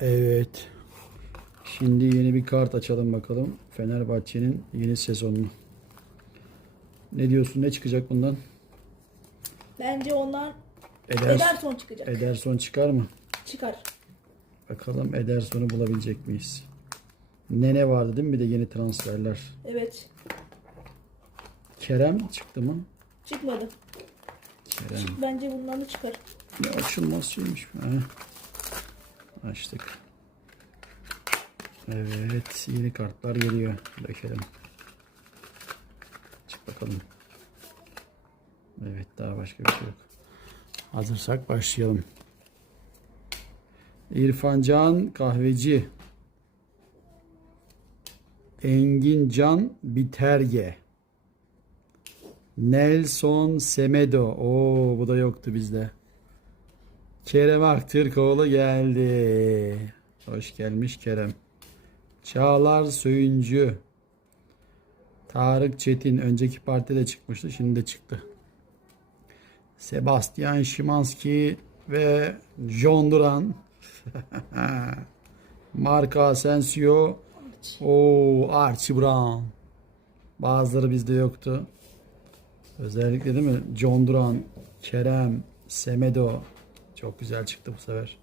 Evet. Şimdi yeni bir kart açalım bakalım. Fenerbahçe'nin yeni sezonunu. Ne diyorsun? Ne çıkacak bundan? Bence onlar Eder, Ederson çıkacak. Ederson çıkar mı? Çıkar. Bakalım Ederson'u bulabilecek miyiz? Nene vardı değil mi? Bir de yeni transferler. Evet. Kerem çıktı mı? Çıkmadı. Kerem. Bence bundan da çıkar. Ne açılmaz şeymiş. Ha. Açtık. Evet. Yeni kartlar geliyor. Dökelim. Çık bakalım. Evet. Daha başka bir şey yok. Hazırsak başlayalım. İrfan Can Kahveci. Engin Can Biterge. Nelson Semedo. Oo bu da yoktu bizde. Kerem Aktürkoğlu geldi. Hoş gelmiş Kerem. Çağlar Söyüncü. Tarık Çetin. Önceki partide çıkmıştı. Şimdi de çıktı. Sebastian Szymanski ve John Duran. Marco Asensio. O Archie Brown. Bazıları bizde yoktu. Özellikle değil mi? John Duran, Kerem, Semedo. Çok güzel çıktı bu sefer.